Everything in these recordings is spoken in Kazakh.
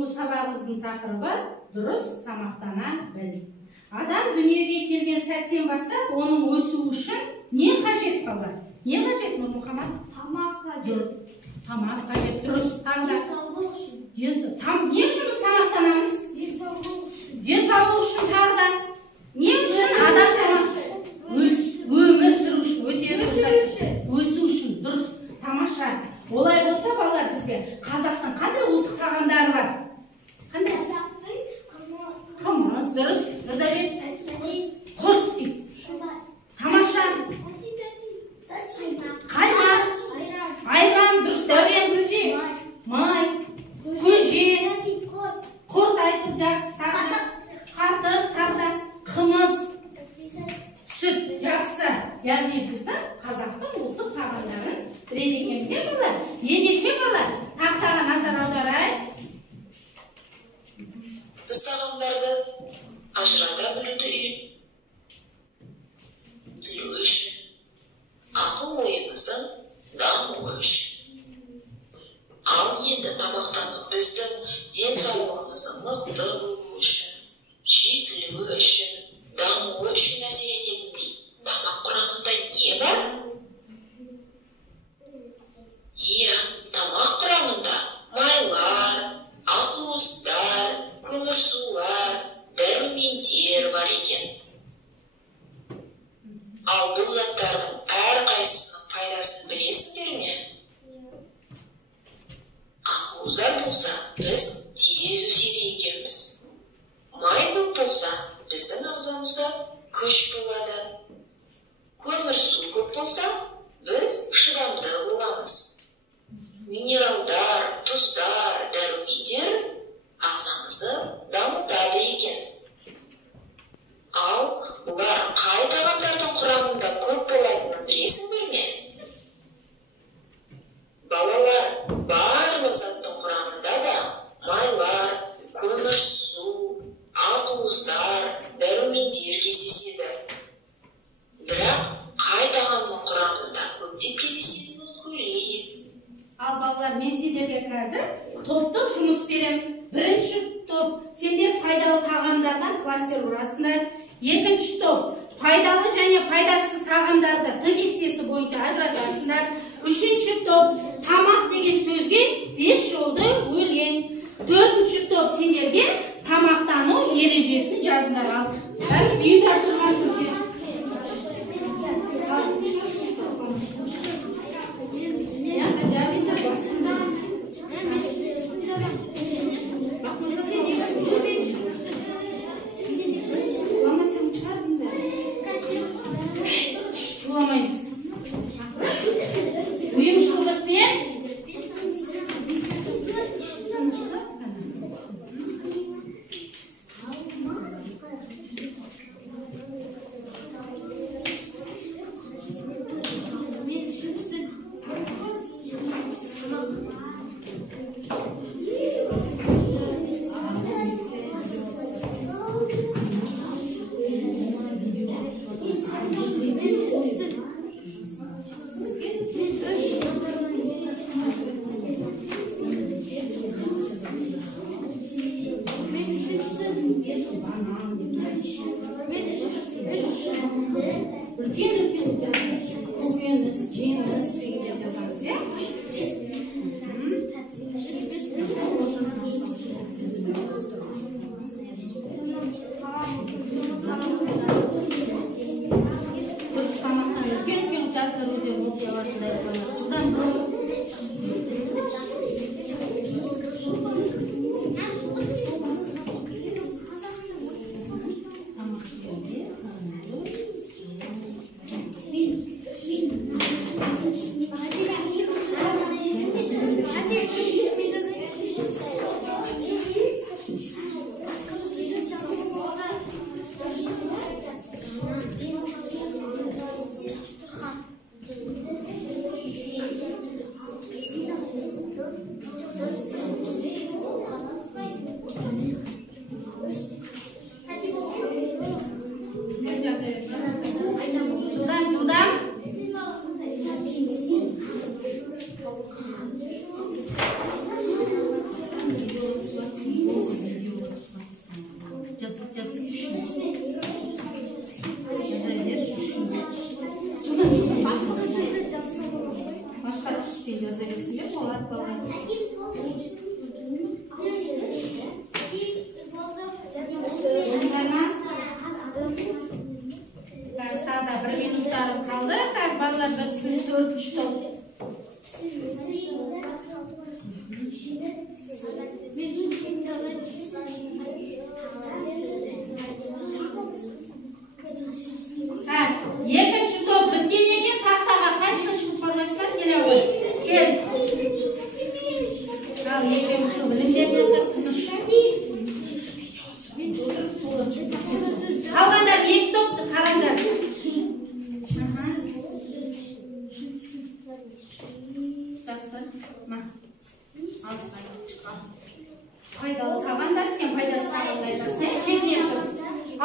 Бүгінгі сабағымыздың тақырыбы дұрыс тамақтана біл. Адам дүниеге келген сәттен бастап, оның өсуі үшін не қажет қалар? Не қажет, Нұрмұхаммад? Тамақ қажет. Тамақ қажет, дұрыс. Денсаулық үшін. Не үшін біз тамақтанамыз? Денсаулық үшін тағы да. Не үшін адам өмір сүру үшін, өсу үшін, дұрыс, тамаша. Олай болса, балалар, бізге қазақтың қандай ұлттық тағамдары бар? Қандай? Қымыз, дұрыс, Нұрдәулет. Құрт дейді. Тамаша. Қаймақ. Айран, дұрыс, Дәурен. Май. Көже. Құрт айтып жақсы, тағы. Қатық, тағы. Қымыз. Сүт, жақсы. Яғни біздің қазақтың ұлттық тағамдарын біледі екенбіз, балалар. Ендеше балалар, тақтаға назар аударайық. Тағамдарды ажырата білуді үйрету үшін, ақыл ойымыздың дамуы үшін. Ал енді тамақтану біздің денсаулығымыздың мықты болуы үшін, жетілуі үшін, дамуы үшін әсер ететіндей тамақ құрамында не бар? Иә, тамақ құрамында майлар, ақуыздар, көмірсулар, дәрумендер бар екен. Ал бұл заттардың әрқайсысының пайдасын білесіңдер ме? Ақуыздар болса, біз тез өседі екенбіз. Май болса, біздің ағзамызда күш болады. Көмірсу көп болса, біз шыдамды боламыз. Минералдар, тұздар, дәрумендер ағзамызды дамытады екен. Ал бұлар қай тағамдардың құрамында көп болатынын білесіңдер ме? Балалар, барлық заттың құрамында да майлар, көмірсу, ақуыздар, дәрумендер кездеседі. Бірақ қай тағамның құрамында көптеп кездесетінін көрейік. Ал балалар, мен сендерге қазір топтық жұмыс берем. Бірінші топ, сендер пайдалы тағамдардан кластер ұрасыңдар. Екінші топ, пайдалы және пайдасыз тағамдарды т кестесі бойынша ажыратасыңдар. Үшінші топ, тамақ деген сөзге 5 жолды өлең. Төртінші топ, сендерге тамақтану ережесін жазыңдар. Ал ұйымдастырған түрде. екінші білімдерді тыныш. Қалғандар екі топты қараңдар. Пайдалы тағандар, сен пайдасы тағанды айтасың. Чекіне тұр.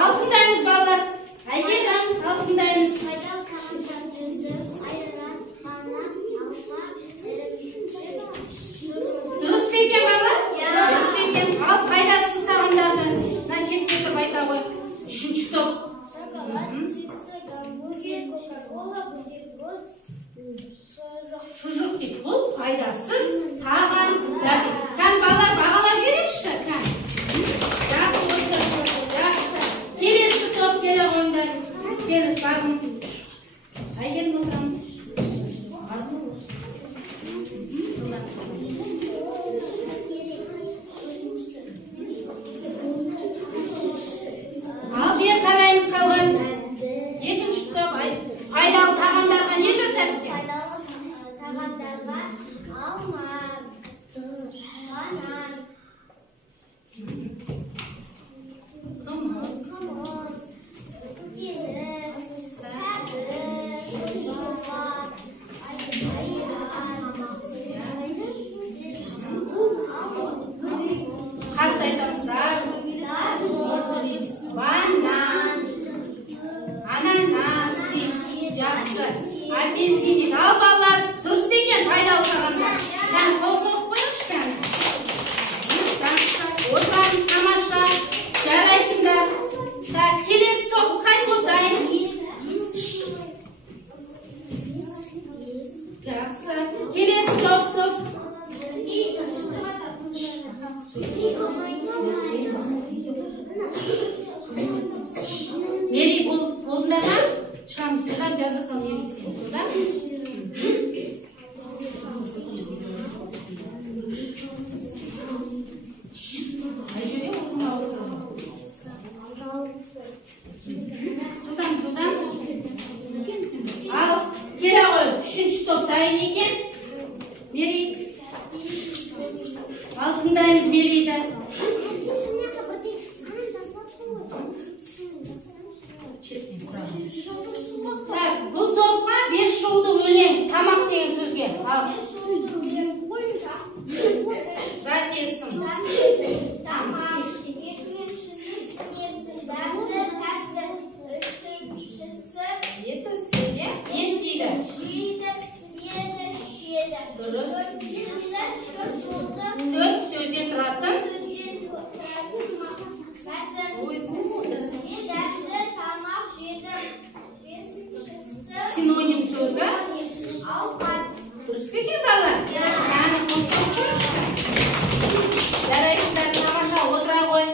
Алтындаймыз балалар. Әйгерім, алтындаймыз. Пайдалы тағандар жүзім, айран, мана, алма, Дұрыс пе екен балалар? Дұрыс екен. Ал пайдасыз тағандарды. Мына чекке тұрып айта ғой. Үшінші топ. шоколад, чипсы, гамбургер, кока-кола, бутерброд, Шұжық деп. Бұл пайдасыз тағандар. Қан балалар бағалап беріңізші. Қан. Жақсы отыр. Жақсы. Келесі топ келе қойыңдар. Келіп бағым. Әйгерім отырамын. Ал бер қараймыз қалған. Екінші топ пайдалы тағамдарға не жатады екен? пайдалы тағамдарға алма, банан, қымыз, көкөніс, сәбіз, шоколад, Қатты айтамыздар. Банан, ананас дейді. Жақсы. Апельсин дейді. Ал балалар, дұрыс па екен пайдалы тағамдар? Кәні қол соғып қойыңызшы кәні. Отырамыз, тамаша. Жарайсыңдар. Так, келесі топ, қай топ дайын? Жақсы. Келесі топ. Мери болдыңдар ма? Шығамыз, жылдам жаза сал еріңізден. Жылдам. Жылдам. Ал, келе ғой, үшінші топ дайын екен. Мери. Ал, тыңдаймыз Мериді. Так, бұл топқа 5 жолды өлең, тамақ деген сөзге. Ал, затесін. тамақ, екіншісі снесі, дәмді, тәтті, үшіншісі Етісі, не істейді? жейді, пісіреді, ішеді. Дұрыс. Төртіншісі төрт жолды 4 сөзден тұратын. сөзден дәмді тамақ жеді. Бесіншісі Синоним сөзі. ауқат. Дұрыс па екен балалар? Яғни қосып қойшы. Жарайсыңдар, тамаша отыра ғой.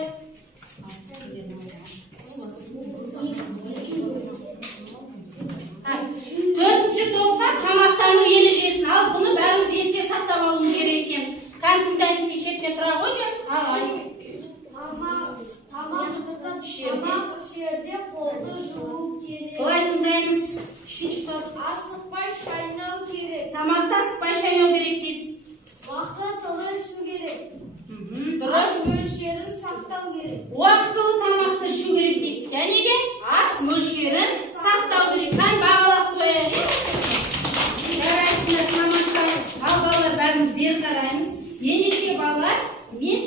Төртінші топқа тамақтану ережесін ал, бұны бәріміз есте сақтап алуымыз керек екен. Қан тыңдаймыз, шетіне тұра ғой. Тамақ ішерде қолды жуу керек. Былай тыңдаймыз. Үшінші топ. Асықпай шайнау керек. Тамақты асықпай шайнау керек дейді. Уақытылы ішу керек. Дұрыс. Ас мөлшерін сақтау керек. Уақытылы тамақты ішу керек дейді. Және де ас мөлшерін сақтау керек. Қан бағалап қояйық. Жарайсыңдар, тамақты. Ал балалар, бәріміз бері қараймыз. Ендеше балалар, мен